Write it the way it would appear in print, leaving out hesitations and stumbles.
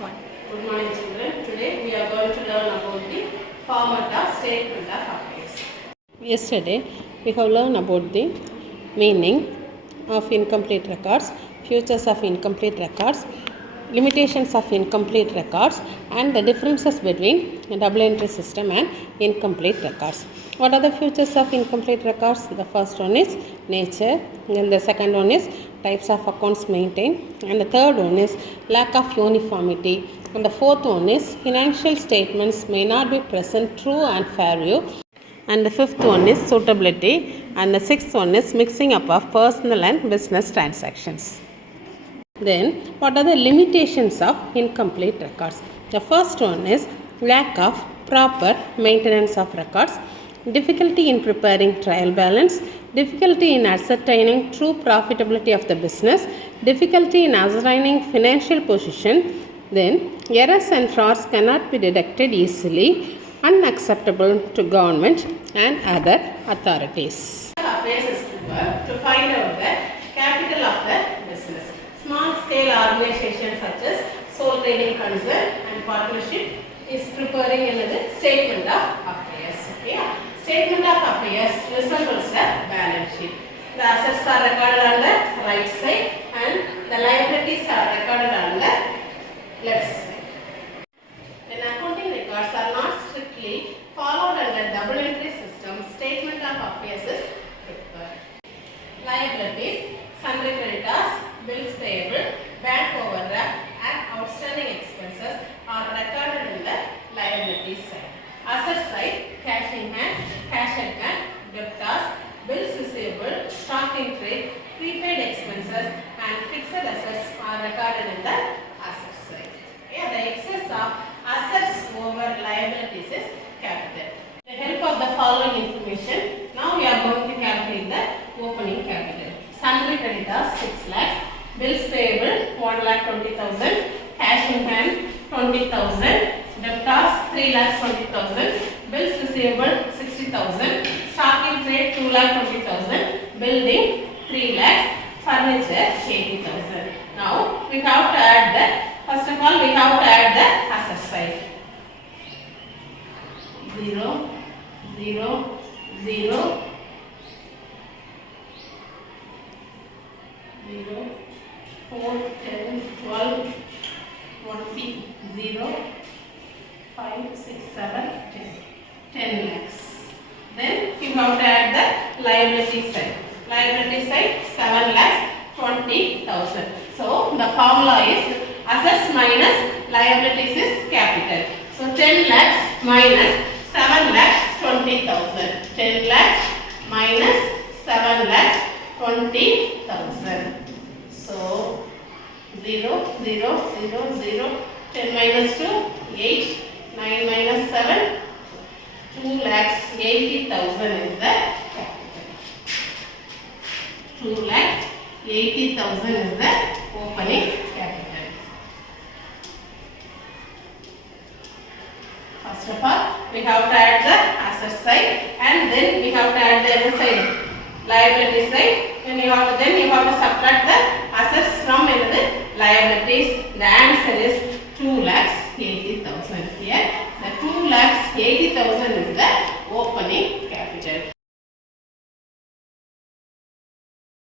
One. Good morning children. Today we are going to learn about the format of statement of affairs. Yesterday we have learned about the meaning of incomplete records, features of incomplete records, limitations of incomplete records, and the differences between a double entry system and incomplete records. What are the features of incomplete records? The first one is nature, and the second one is types of accounts maintained, and the third one is lack of uniformity, and the fourth one is financial statements may not be present true and fair view, and the fifth one is suitability, and the sixth one is mixing up of personal and business transactions. Then, what are the limitations of incomplete records? The first one is lack of proper maintenance of records, difficulty in preparing trial balance, difficulty in ascertaining true profitability of the business, difficulty in ascertaining financial position, then errors and frauds cannot be detected easily, unacceptable to government and other authorities. Affairs is to find out the capital of the business. Small scale organizations such as sole trading concern and partnership is preparing another statement of affairs. Okay? Statement of affairs resembles a balance sheet. The assets are recorded on the right side and the liabilities are recorded on the left side. When accounting records are not strictly followed under double entry system, statement of affairs is prepared. Liabilities, sundry creditors, bills payable, bank overdraft and outstanding expenses are recorded in the liabilities side. Asset side, cash in hand, cash at hand, debtors, bills receivable, stock in trade, prepaid expenses and fixed assets are recorded in the asset side. Okay, the excess of assets over liabilities is capital. With the help of the following information, now we are going to calculate the opening capital. Sundry creditors 6 lakhs, bills payable 1,20,000, cash in hand 20,000, debtors 3,20,000, bills receivable 60,000, stock in trade 2,20,000, building 3 lakhs, furniture 80,000. Now we have to add the, first of all we have to add the asset side. 0, 0, 0, 0, 4, 10, 12, 20, 0, 5, 6, 7, 10 lakhs. Then you have to add the liability side. Liability side 7 lakhs 20,000. So the formula is assets minus liabilities is capital. So 10 lakhs minus 7 lakhs 20,000. 10 lakhs minus 7 lakhs 20,000. So 0, 0, 0, 0, 10 minus 2, 8, 9 minus 7, 2 lakhs 80,000 is the capital. 2 lakhs 80,000 is the opening capital. First of all, we have to add the asset side and then we have to add the other side, liability side. Then you have to subtract the assets from another liabilities. The answer is 2 lakhs 80,000. Here the 2 lakhs 80,000 is the opening capital.